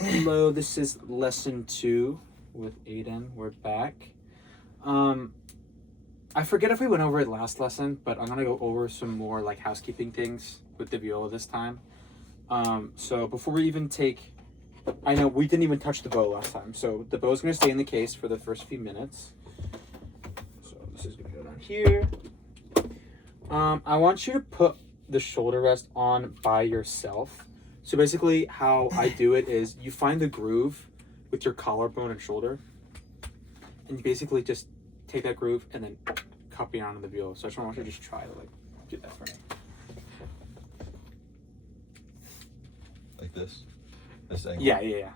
Hello, this is lesson 2 with Aiden. We're back. I forget if we went over it last lesson, but I'm gonna go over some more like housekeeping things with the viola this time. So before we even take, I know we didn't even touch the bow last time, so the bow's gonna stay in the case for the first few minutes. So this is gonna go down here. I want you to put the shoulder rest on by yourself. So basically how I do it is you find the groove with your collarbone and shoulder, and you basically just take that groove and then copy it onto the viola. So I just want you to just try to like do that for me. Like this? This angle? Yeah.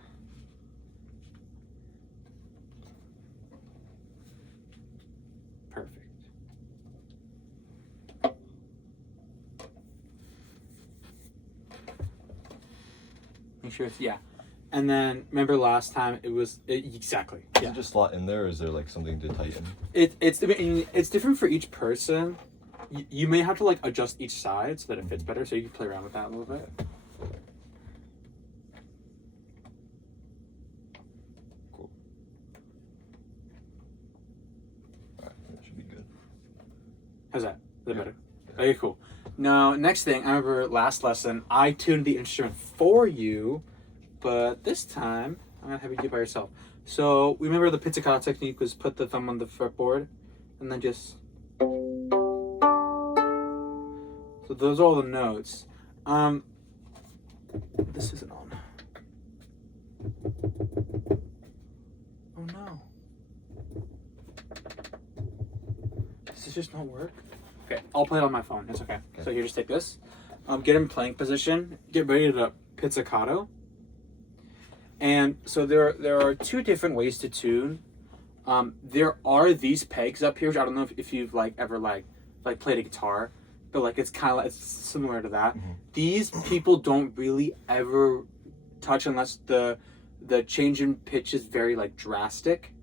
Perfect. Make sure it's, yeah. And then remember last time exactly. Does it just slot in there, or is there like something to tighten? It's different for each person. You may have to like adjust each side so that it fits better. So you can play around with that a little bit. Cool. Alright, that should be good. How's that? Is that Yeah. better? Okay, cool. Now, next thing, I remember last lesson, I tuned the instrument for you, but this time, I'm gonna have you do it by yourself. So, remember the pizzicato technique was put the thumb on the fretboard, and then just... So those are all the notes. This isn't on. Oh no. Does this just not work? Okay, I'll play it on my phone. It's okay. So you just take this. Get in playing position. Get ready to pizzicato. And so there are two different ways to tune. There are these pegs up here, which I don't know if you've like ever like played a guitar, but like it's kind of like, it's similar to that. Mm-hmm. These people don't really ever touch unless the change in pitch is very like drastic.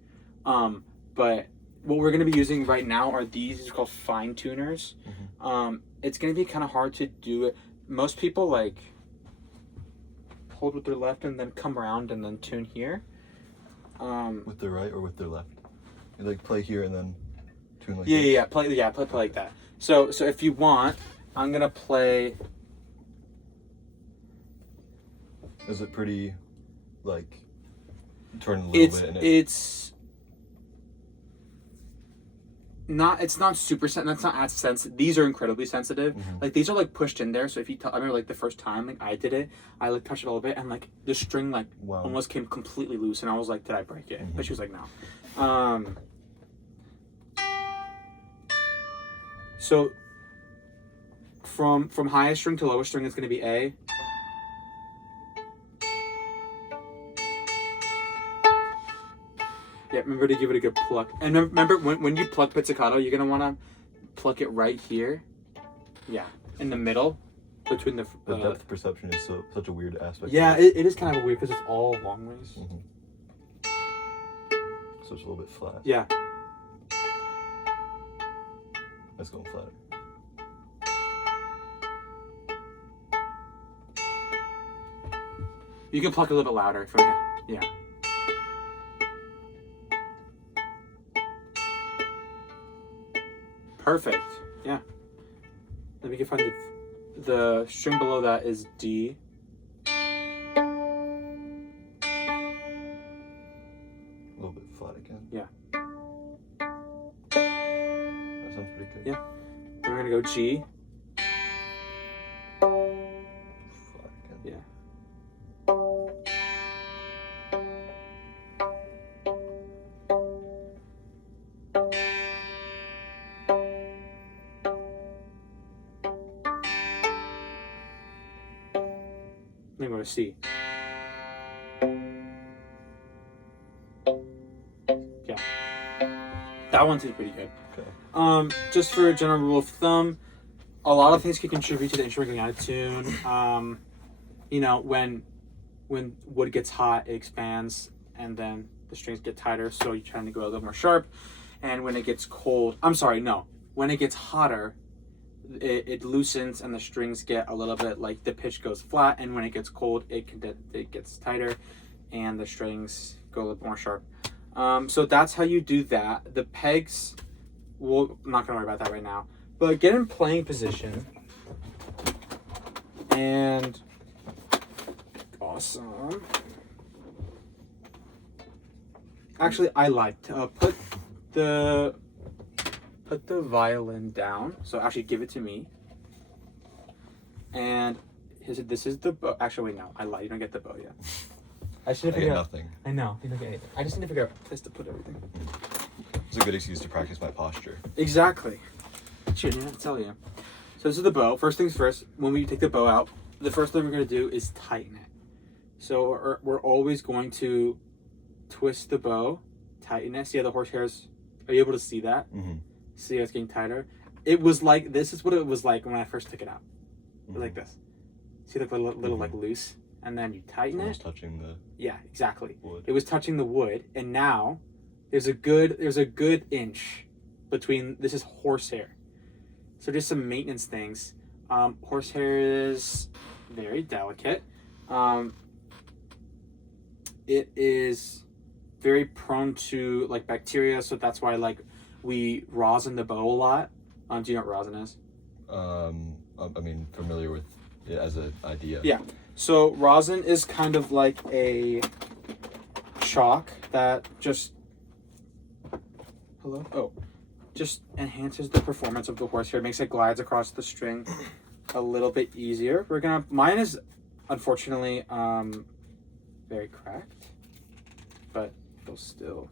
But what we're going to be using right now are these are called fine tuners. Mm-hmm. It's going to be kind of hard to do it. Most people like hold with their left and then come around and then tune here. With their right or with their left? You like play here and then tune like Yeah, play like that. So if you want, I'm going to play. Is it pretty like turn a little bit? And it's not super that's not as sensitive. These are incredibly sensitive. Mm-hmm. Like these are like pushed in there. So if you I remember like the first time like I did it, I like touched it a little bit and like the string like almost came completely loose, and I was like, did I break it? Mm-hmm. But she was like, no. So from highest string to lowest string, it's going to be A. Yeah, remember to give it a good pluck. And remember, when you pluck pizzicato, you're going to want to pluck it right here. Yeah, in the middle, between the... the depth perception is such a weird aspect. Yeah, it is kind of weird because it's all long ways. Mm-hmm. So it's a little bit flat. Yeah. That's going flatter. You can pluck a little bit louder from here. Yeah. Perfect. Yeah. Then we can find the string below that is D. A little bit flat again. Yeah. That sounds pretty good. Yeah. Then we're gonna go G. Flat again. Yeah. Then go to C. Yeah. That one's pretty good. Okay. Just for a general rule of thumb, a lot of things can contribute to the instrument getting out of tune. You know, when wood gets hot, it expands, and then the strings get tighter, so you're trying to go a little more sharp. And when it gets cold, when it gets hotter, it loosens and the strings get a little bit like the pitch goes flat, and when it gets cold, it gets tighter. and the strings go a little more sharp. So that's how you do that. The pegs, I'm not gonna worry about that right now. But get in playing position. And awesome. Actually, I lied. Put the violin down. So actually, give it to me. And this is the bow. Actually, wait, no, I lied. You don't get the bow yet. I should have figured out. Nothing. I know. You don't get anything. I just need to figure out a place to put everything. It's a good excuse to practice my posture. Exactly. Shit, I didn't have to tell you. So this is the bow. First things first. When we take the bow out, the first thing we're gonna do is tighten it. So we're always going to twist the bow, tighten it. See how the horsehairs? Are you able to see that? Mm-hmm. See how it's getting tighter? It was like, this is what it was like when I first took it out. It was like this. See, like a little like loose, and then you tighten Almost it. touching the Yeah, exactly. wood. It was touching the wood, and now there's a good inch between. This is horsehair, so just some maintenance things. Horsehair is very delicate. It is very prone to like bacteria, so that's why like we rosin the bow a lot. Do you know what rosin is? I mean, familiar with it as an idea. Yeah. So rosin is kind of like a chalk that just just enhances the performance of the horsehair, makes it glides across the string a little bit easier. Mine is unfortunately very cracked, but it'll still.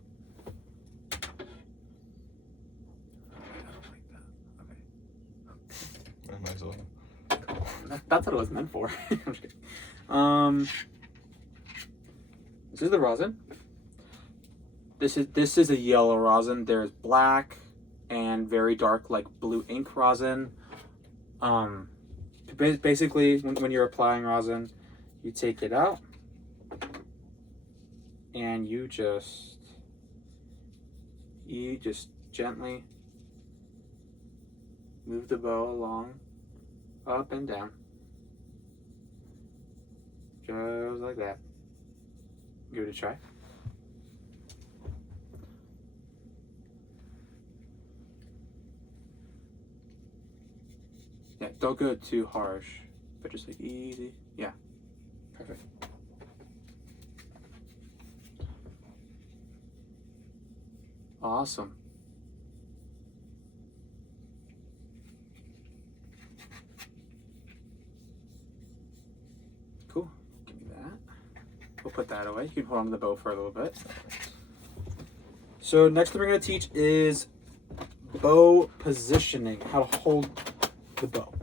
I might as well. That's what it was meant for. I'm just kidding. This is the rosin. This is a yellow rosin. There's black and very dark, like blue ink rosin. Basically, when you're applying rosin, you take it out and you just gently move the bow along, up and down, just like that. Give it a try. Yeah, don't go too harsh, but just like easy. Yeah, perfect. Awesome. Cool. Give me that. We'll put that away. You can hold on to the bow for a little bit. So next thing we're going to teach is bow positioning, how to hold the bow.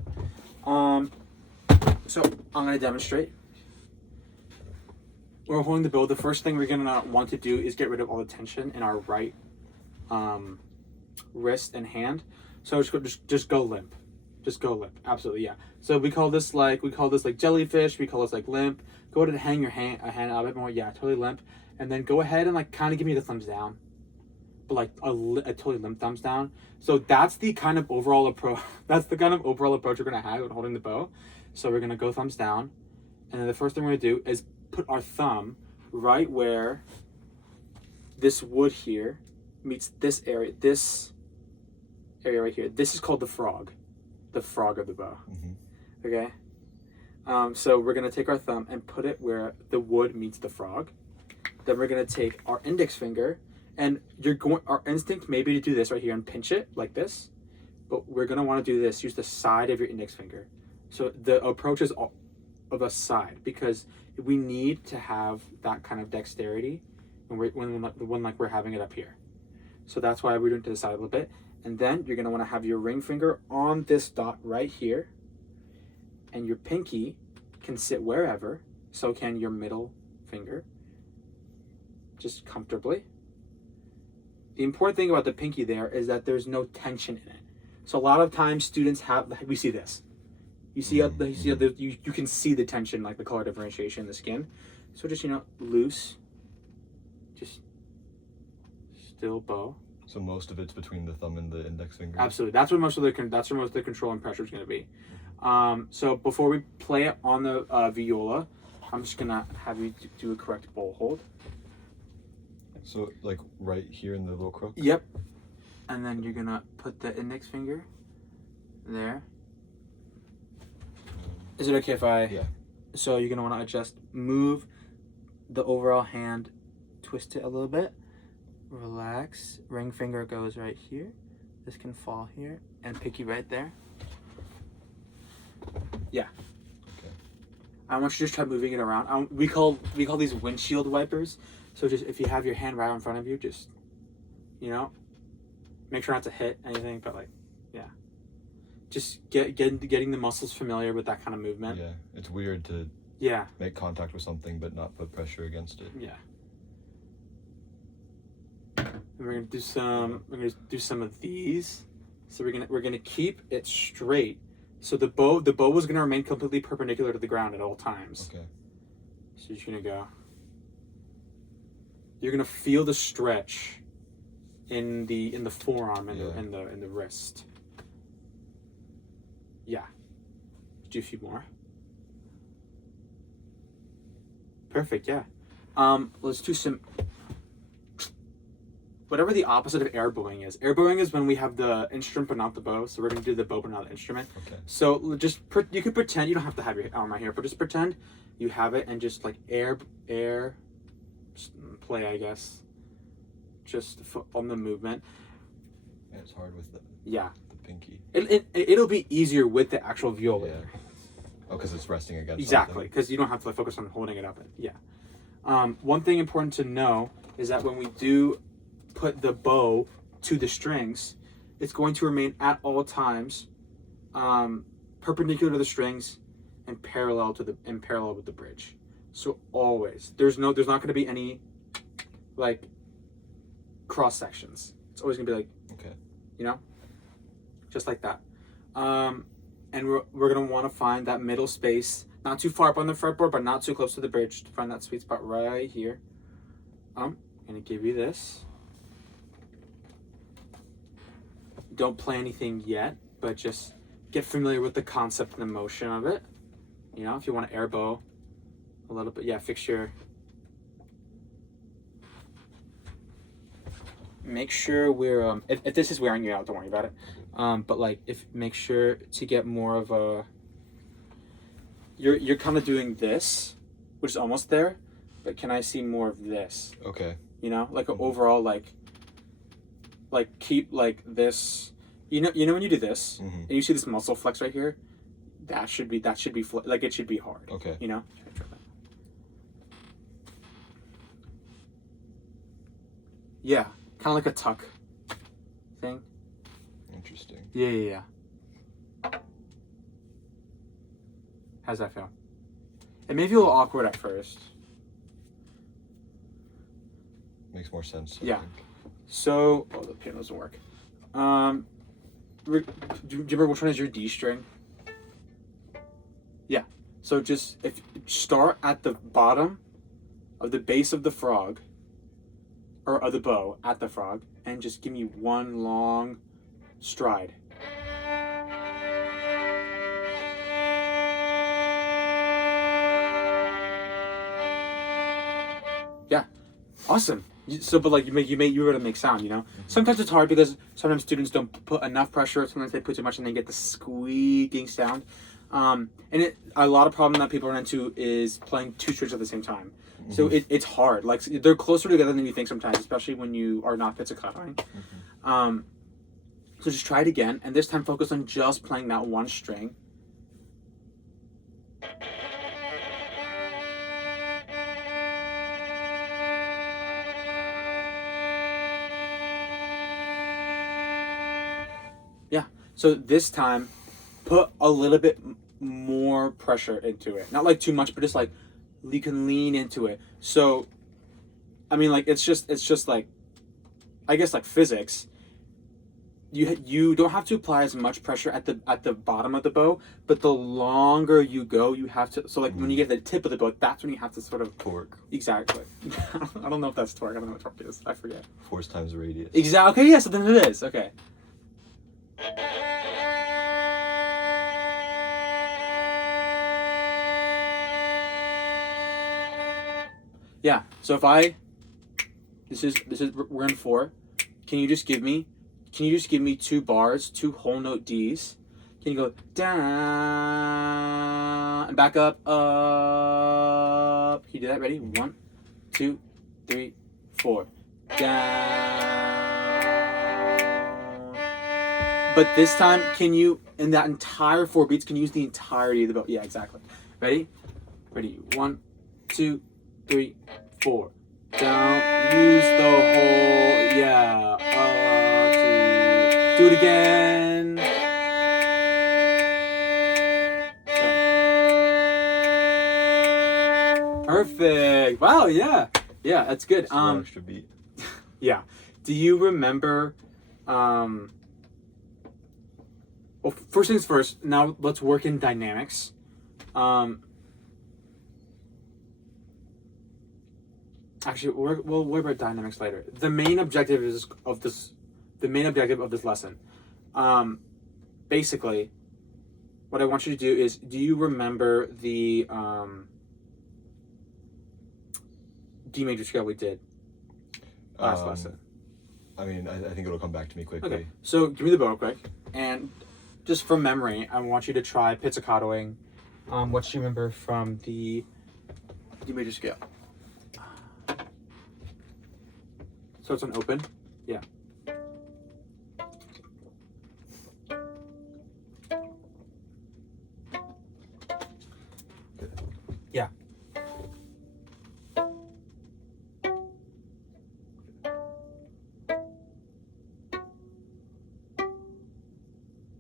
So I'm going to demonstrate. When we're holding the bow, the first thing we're going to want to do is get rid of all the tension in our right wrist and hand. So just go limp. Just go limp. Absolutely, yeah. So we call this like jellyfish. We call this like limp. Go ahead and hang your hand out a bit more. Yeah, totally limp. And then go ahead and like kind of give me the thumbs down, but like a totally limp thumbs down. So that's the kind of overall approach. That's the kind of overall approach we're gonna have when holding the bow. So we're gonna go thumbs down, and then the first thing we're gonna do is put our thumb right where this wood here meets this area right here. This is called the frog of the bow. Mm-hmm. Okay. So we're gonna take our thumb and put it where the wood meets the frog. Then we're gonna take our index finger, and our instinct may be to do this right here and pinch it like this, but we're gonna want to do this. Use the side of your index finger. So the approach is of a side, because we need to have that kind of dexterity when we're having it up here. So that's why we're doing it to the side a little bit. And then you're gonna want to have your ring finger on this dot right here, and your pinky can sit wherever. So can your middle finger, just comfortably. The important thing about the pinky there is that there's no tension in it. So a lot of times students we see this. You can see the tension, like the color differentiation in the skin. So just, loose, just still bow. So most of it's between the thumb and the index finger. Absolutely, that's where most of the control and pressure is going to be. So before we play it on the viola, I'm just gonna have you do a correct bowl hold. So like right here in the little crook? Yep. And then you're gonna put the index finger there. Is it okay if I? Yeah. So you're gonna want to adjust, move the overall hand, twist it a little bit, relax. Ring finger goes right here. This can fall here, and pinky right there. Yeah. Okay. I want you to just try moving it around. We call these windshield wipers. So just if you have your hand right in front of you, just, you know, make sure not to hit anything, but like, yeah. Just getting the muscles familiar with that kind of movement. Yeah, it's weird to make contact with something but not put pressure against it. Yeah. And we're gonna do some of these. So we're gonna keep it straight. So the bow is gonna remain completely perpendicular to the ground at all times. Okay. So you're gonna go. You're gonna feel the stretch in the forearm and in the wrist. Yeah. Do a few more. Perfect, yeah. Let's do some whatever the opposite of air bowing is. Air bowing is when we have the instrument but not the bow. So we're gonna do the bow but not the instrument. Okay. So just you can pretend, you don't have to have your arm right here, but just pretend you have it and just like air play, I guess. Just on the movement. Yeah, it's hard with the pinky. It'll be easier with the actual viola. Yeah. Oh, because it's resting against exactly, because you don't have to focus on holding it up. Yeah. One thing important to know is that when we do put the bow to the strings, it's going to remain at all times perpendicular to the strings and parallel with the bridge. So always, there's not going to be any like cross sections. It's always going to be like, you know, just like that. And we're going to want to find that middle space, not too far up on the fretboard, but not too close to the bridge, to find that sweet spot right here. I'm going to give you this. Don't play anything yet, but just get familiar with the concept and the motion of it. You know, if you want to air bow a little bit, fix your. Make sure we're if this is wearing you out, don't worry about it. But like make sure to get more of a. You're kind of doing this, which is almost there, but can I see more of this? Okay. You know, like an overall like keep like this. You know when you do this and you see this muscle flex right here, that should be like it should be hard. Okay. You know. Yeah, kind of like a tuck thing. Interesting. Yeah. How's that feel? It may feel a little awkward at first. Makes more sense. Yeah. So, the piano doesn't work. Do you remember which one is your D string? Yeah. So just start at the bottom of the base of the frog, or of the bow at the frog, and just give me one long stride. Yeah, awesome. So, but like you're gonna make sound, you know. Sometimes it's hard because sometimes students don't put enough pressure. Sometimes they put too much and they get the squeaking sound. And a lot of problem that people run into is playing two strings at the same time. So it's hard. Like they're closer together than you think sometimes, especially when you are not pizzicatoing. So just try it again, and this time focus on just playing that one string. Yeah. So this time, put a little bit more pressure into it. Not like too much, but just like you can lean into it. So, I mean, like it's just like, I guess like physics. You don't have to apply as much pressure at the bottom of the bow, but the longer you go, you have to. So like when you get the tip of the bow, that's when you have to sort of torque. Exactly. I don't know if that's torque. I don't know what torque is. I forget. Force times radius. Exactly. Okay. Yeah. So then it is. Okay. Yeah. So if we're in 4. Can you just give me 2 bars, 2 whole note Ds? Can you go down and back up, up? Can you do that? Ready? 1, 2, 3, 4. Down. But this time, can you, in that entire 4 beats, can you use the entirety of the bow? Yeah, exactly. Ready? Ready? 1, 2, 3, 4. Down. Use the whole. Yeah. Do it again. Perfect. Wow. Yeah. Yeah. That's good. Extra beat. Yeah. Do you remember? Well, first things first. Now let's work in dynamics. Actually, we'll worry about dynamics later. The main objective of this lesson, basically, what I want you to do is, do you remember the D major scale we did last lesson? I mean, I think it'll come back to me quickly. Okay, so give me the bow quick, and just from memory, I want you to try pizzicatoing. What you remember from the D major scale? So it's an open? Yeah. Good. Yeah.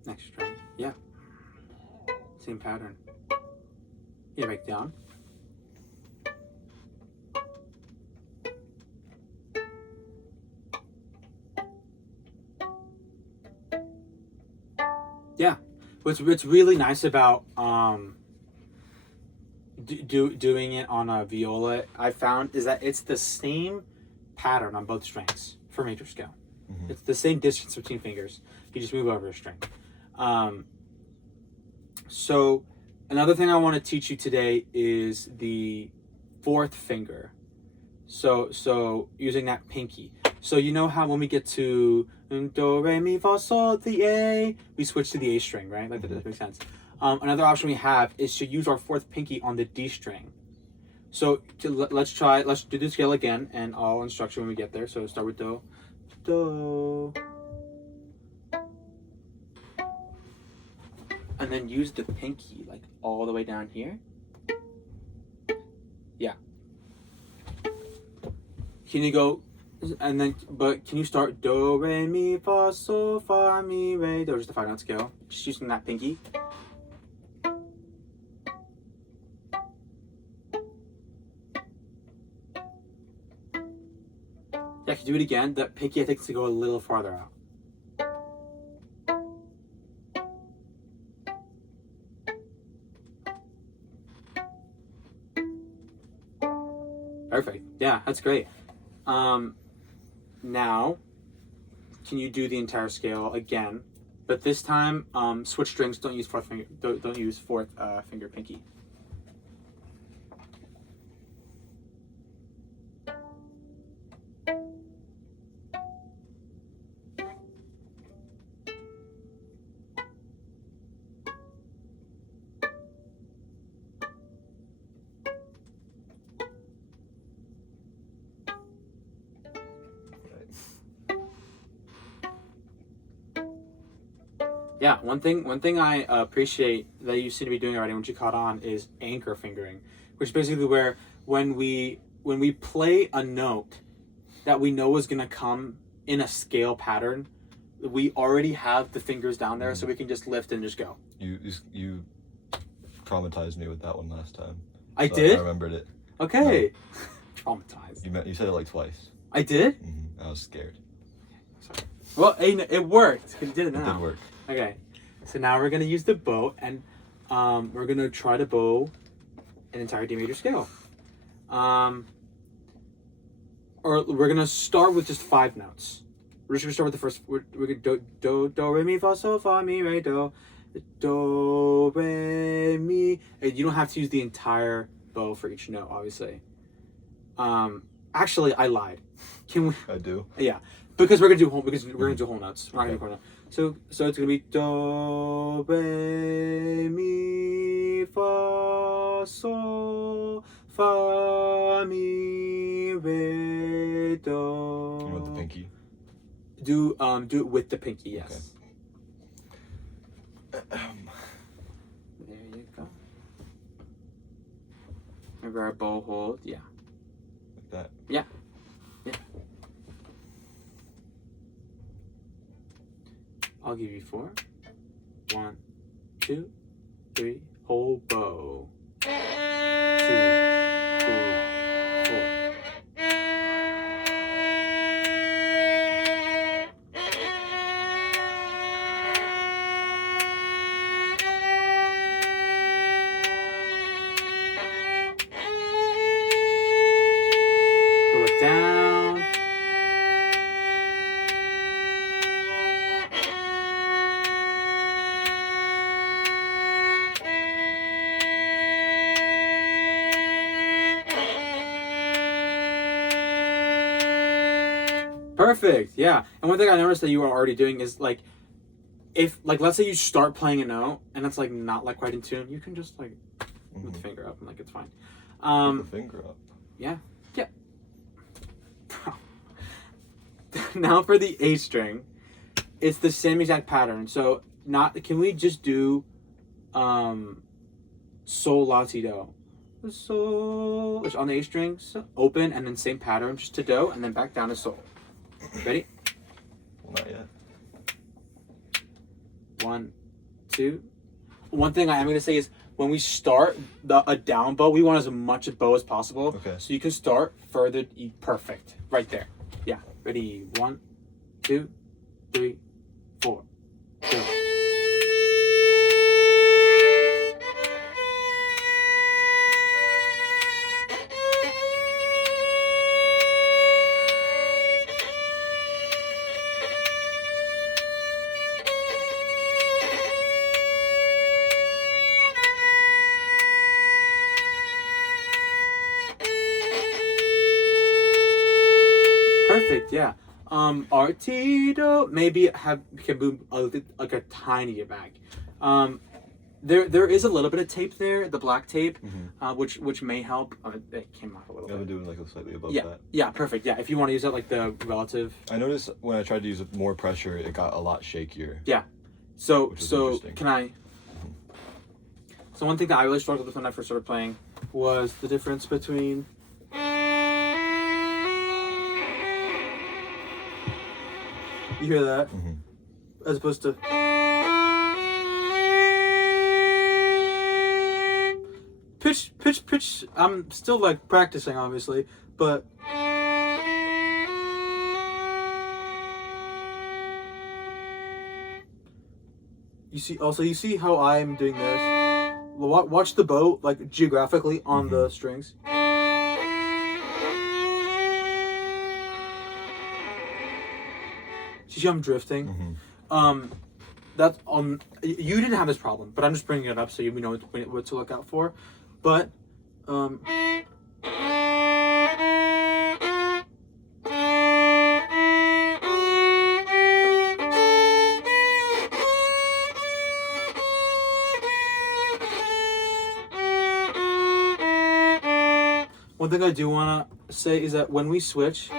Next string. Yeah. Same pattern. You break down. Yeah, what's really nice about doing it on a viola, I found, is that it's the same pattern on both strings for major scale. Mm-hmm. It's the same distance between fingers. You just move over a string. So another thing I want to teach you today is the 4th finger. So using that pinky. So you know how when we get to do, re, mi, fa, sol, the A, we switch to the A string, right? Like, that makes sense. Another option we have is to use our 4th pinky on the D string. So let's do the scale again, and I'll instruct you when we get there. So start with do, do, and then use the pinky like all the way down here. Yeah. Can you go? And then, but can you start do, re, mi, fa, sol, fa, mi, re, do, just a 5-note scale, just using that pinky. Yeah, if you do it again, that pinky I think needs to go a little farther out. Perfect. Yeah, that's great. Now, can you do the entire scale again? But this time, switch strings. Don't use 4th finger. Don't use 4th finger pinky. Yeah, one thing I appreciate that you seem to be doing already, what you caught on, is anchor fingering, which is basically where when we play a note that we know is gonna come in a scale pattern, we already have the fingers down there, so we can just lift and just go. You traumatized me with that one last time. I did? I remembered it. Okay. No. Traumatized. You said it like twice. I did? Mm-hmm. I was scared. Sorry. Well, it worked. You did it now. It did work. Okay. So now we're gonna use the bow, and we're gonna try to bow an entire D major scale. Or we're gonna start with just 5 notes. We're just gonna start with the first. We're gonna do re mi fa sol fa mi re do re mi. And you don't have to use the entire bow for each note, obviously. Actually, I lied. Can we? I do. Yeah, because we're gonna do whole notes. We're not gonna do quarter notes. So it's gonna be do re mi fa sol fa mi re do. You want the pinky? Do it with the pinky. Yes. Okay. There you go. Remember our bow hold. Yeah. Like that. Yeah. Yeah. I'll give you 4. 1, 2, 3. Hold bow. 2, 3, 4. Pull it down. Perfect. Yeah. And one thing I noticed that you are already doing is like, if like let's say you start playing a note and it's like not like quite in tune, you can just like with the finger up and like it's fine. With the finger up. Yeah. Yeah. Now for the A string, it's the same exact pattern. So can we just do sol la ti do? Sol, which on the A string, so open and then same pattern just to do and then back down to sol. Ready? Well, not yet. 1, 2. One thing I am going to say is when we start a down bow, we want as much bow as possible. Okay. So you can start further. Perfect. Right there. Yeah. Ready? 1, 2, 3, 4. Go. Perfect, yeah. Artido maybe can move like a tiny bit back. There is a little bit of tape there, the black tape, which may help. It came off a little I'm bit. doing like a slightly above Yeah, that. yeah, perfect. Yeah, if you want to use that like the relative. I noticed when I tried to use more pressure, it got a lot shakier. Yeah. So Which is interesting. can I? So one thing that I really struggled with when I first started playing was the difference between. You hear that? As opposed to. Pitch. I'm still like practicing, obviously, but. You see how I'm doing this. Watch the bow like geographically on the strings. See how I'm drifting? That's on. You didn't have this problem, but I'm just bringing it up so you know what to look out for. But one thing I do want to say is that when we switch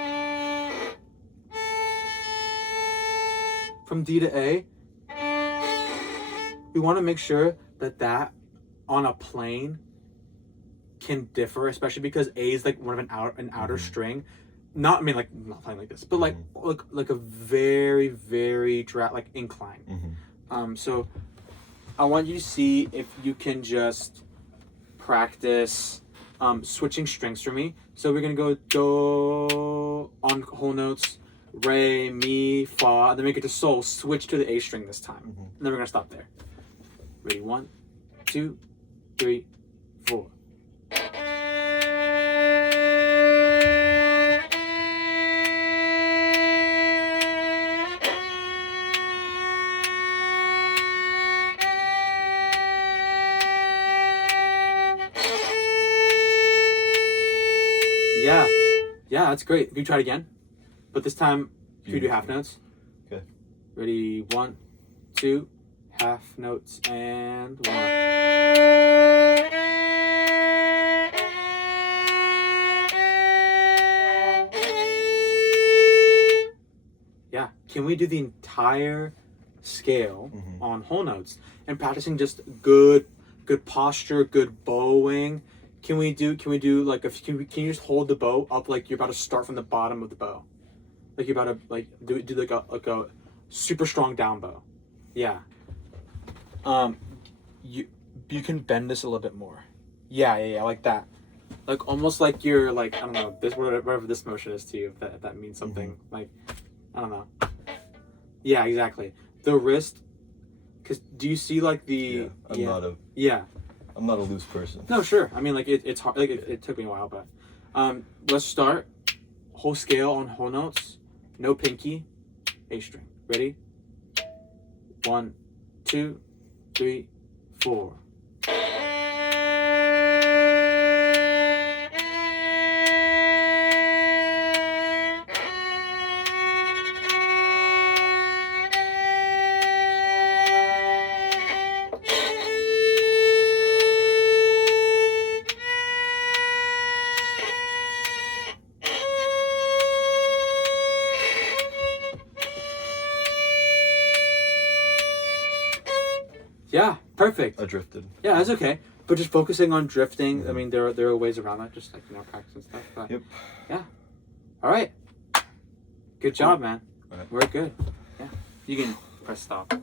from D to A, we want to make sure that on a plane can differ, especially because A is like one of an outer string. Not playing like this, but like a very like incline. So I want you to see if you can just practice switching strings for me. So we're gonna go do on whole notes, re, mi, fa, and then we get to sol, switch to the A string this time. And then we're gonna stop there. Ready? 1, 2, 3, 4. Yeah. Yeah, that's great. Can you try it again? But this time, can you do half notes? Okay. Ready? 1, 2, half notes, and 1. Yeah. Can we do the entire scale on whole notes and practicing just good posture, good bowing? Can we do like can you just hold the bow up like you're about to start from the bottom of the bow, like you're about to like do like a super strong down bow? Yeah. You can bend this a little bit more. Yeah, like that. Like almost like you're like, I don't know, this whatever this motion is to you, if that means something. Like, I don't know. Yeah, exactly. The wrist, because do you see like the I'm not a loose person. No, sure. I mean, like it's hard. Like it took me a while, but let's start. Whole scale on whole notes. No pinky. A string. Ready? 1, 2, 3, 4. Yeah, perfect. I drifted. Yeah, that's okay. But just focusing on drifting, I mean, there are ways around that, just like, practice and stuff. But Yep. Yeah. All right. Good job, man. All right. We're good. Yeah. You can press stop.